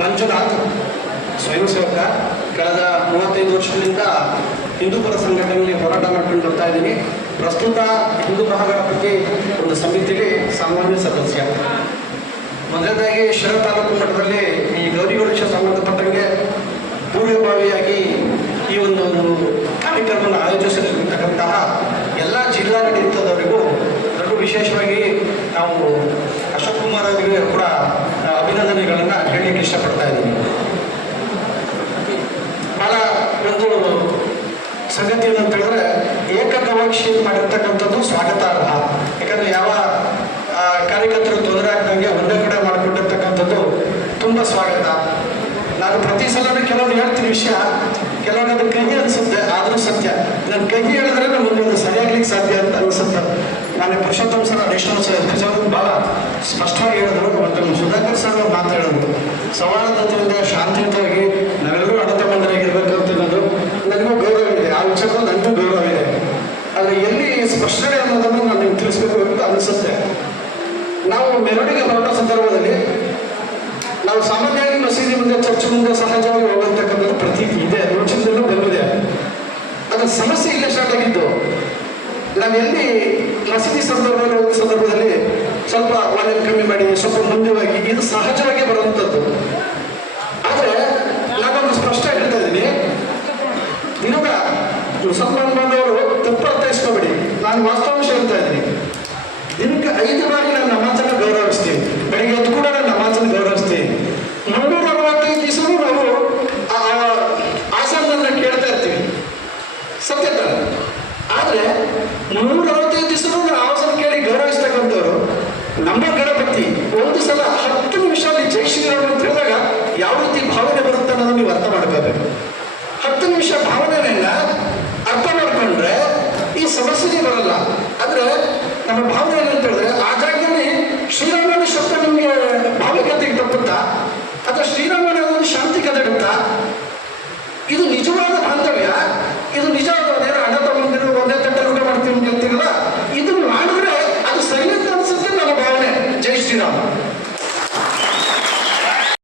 ಮಂಜುನಾಥ್ ಸ್ವಯಂ ಸೇವಕ, ಕಳೆದ ಮೂವತ್ತೈದು ವರ್ಷದಿಂದ ಹಿಂದೂಪರ ಸಂಘಟನೆಯಲ್ಲಿ ಹೋರಾಟ ಮಾಡ್ಕೊಂಡು ಬರ್ತಾ ಇದ್ದೀನಿ. ಪ್ರಸ್ತುತ ಹಿಂದೂ ಮಹಾಗಣಪತಿ ಒಂದು ಸಮಿತಿಯಲ್ಲಿ ಸಾಮಾನ್ಯ ಸದಸ್ಯ. ಮೊದಲನೇದಾಗಿ ಶಿರ ತಾಲೂಕು ಮಟ್ಟದಲ್ಲಿ ಈ ಗೌರಿ ವೃಕ್ಷ ಸಂಬಂಧಪಟ್ಟಂಗೆ ಪೂರ್ವಭಾವಿಯಾಗಿ ಈ ಒಂದು ಕಾರ್ಯಕ್ರಮವನ್ನು ಆಯೋಜಿಸಿರ್ತಕ್ಕಂತಹ ಎಲ್ಲ ಜಿಲ್ಲಾಡಳಿತದವರಿಗೂ ಅದರಲ್ಲೂ ವಿಶೇಷವಾಗಿ ನಾವು ಅಶೋಕ್ ಕುಮಾರ್ ಅವರಿಗೆ ಕೂಡ ಅಭಿನಂದನೆಗಳನ್ನು ಹೇಳಲಿಕ್ಕೆ ಇಷ್ಟಪಡ್ತಾ ಇದ್ದೀನಿ. ಭಾಳ ಒಂದು ಸಂಗತಿ ಏನಂತ ಹೇಳಿದ್ರೆ ಏಕಗವಾಕ್ಷಿ ಮಾಡಿರ್ತಕ್ಕಂಥದ್ದು ಸ್ವಾಗತಾರ್ಹ. ಯಾಕಂದ್ರೆ ಯಾವ ಕಾರ್ಯಕರ್ತರು ತೊಂದರೆ ಆಗ್ದಂಗೆ ಒಂದೇ ಕಡೆ ಮಾಡಿಕೊಂಡಿರ್ತಕ್ಕಂಥದ್ದು ತುಂಬ ಸ್ವಾಗತ. ನಾನು ಪ್ರತಿ ಸಲ ಕೆಲವೊಂದು ಹೇಳ್ತೀನಿ ವಿಷಯ ಕೆಲವೊಂದು ಅದು ಕಹಿ ಅನಿಸುತ್ತೆ, ಆದರೂ ಸತ್ಯ. ನಾನು ಕಹಿ ಹೇಳಿದ್ರೆ ಮುಂದೊಂದು ಸರಿಯಾಗ್ಲಿಕ್ಕೆ ಸಾಧ್ಯ ಅಂತ ಅನಿಸುತ್ತೆ. ನಾನು ಪುರುಷೋತ್ತಮ ಸರ್ ಅಡಿಷನಲ್ ಸರ್ ಬಹಳ ಸ್ಪಷ್ಟವಾಗಿ ಹೇಳಿದ್ರು ಮತ್ತು ನಮ್ಮ ಸುಧಾಕರ್ ಸರ್ ಅವ್ರು ಮಾತಾಡೋದು ಸಮಾನತೆಯಿಂದ ಶಾಂತಿಯುತವಾಗಿ ನಾವೆಲ್ಲರೂ ಅಂತ ಅನ್ನೋದು ನನಗೂ ಗೌರವ ಇದೆ ಆ ವಿಚಾರಕ್ಕೂ ನನಗೂ ಗೌರವ ಇದೆ ಆದರೆ ಎಲ್ಲಿ ಸ್ಪಷ್ಟನೆ ಅನ್ನೋದನ್ನು ನಾನು ನಿಮ್ಗೆ ತಿಳಿಸ್ಬೇಕು ಅಂತ ಅನಿಸುತ್ತೆ. ನಾವು ಮೆರವಣಿಗೆ ಹೊರಟ ಸಂದರ್ಭದಲ್ಲಿ ನಾವು ಸಾಮಾನ್ಯವಾಗಿ ಮಸೀದಿ ಮುಂದೆ, ಚರ್ಚ್ ಮುಂದೆ ಸಹಜವಾಗಿ ಹೋಗತಕ್ಕಂಥದ್ದು ಪ್ರತೀತಿ ಇದೆ ರುಚಿದಲ್ಲೂ ಬಂದಿದೆ. ಅದರ ಸಮಸ್ಯೆ ಇಲ್ಲೇ ಸ್ಟಾರ್ಟ್ ಆಗಿದ್ದು, ನಾವು ಎಲ್ಲಿ ಮಸೀದಿ ಸಂದರ್ಭದಲ್ಲಿ ಸಂದರ್ಭದಲ್ಲಿ ಸ್ವಲ್ಪ ವಾಲ್ಯೂಮ್ ಕಮ್ಮಿ ಮಾಡಿ, ಸ್ವಲ್ಪ ಮುಂದೆ ನಾನು ವಾಸ್ತವಾಂಶ ಹೇಳ್ತಾ ಇದ್ದೀನಿ. ದಿನಕ್ಕೆ ಐದು ಬಾರಿ ನಾನು ನಮಾಜನ್ನು ಗೌರವಿಸ್ತೀನಿ. ಬೆಳಿಗ್ಗೆ ಎದ್ದು ಕೂಡ ನಾನು ನಮಾಜನ್ನು ಗೌರವಿಸ್ತೀನಿ. ಮುನ್ನೂರ ಅರವತ್ತೈದು ದಿವಸವೂ ನಾವು ಆ ಆಸನವನ್ನು ಕೇಳ್ತಾ ಇರ್ತೀವಿ ಸತ್ಯ ಆದರೆ ಮುನ್ನೂರ ಅರವತ್ತೈದು ದಿವಸವೂ ನಾವು ಆಸನ ಕೇಳಿ ಗೌರವಿಸ್ತಕ್ಕಂಥವ್ರು ನಮ್ಮ ಗಣಪತಿ ಒಂದು ಸಲ ಸಮಸ್ಯೆನೇ ಬರಲ್ಲ. ಅಂದ್ರೆ ನಮ್ಮ ಭಾವನೆ ಏನಂತ ಹೇಳಿದ್ರೆ ಆ ಜಾಗದಲ್ಲಿ ಶ್ರೀರಾಮನ ಶಬ್ದ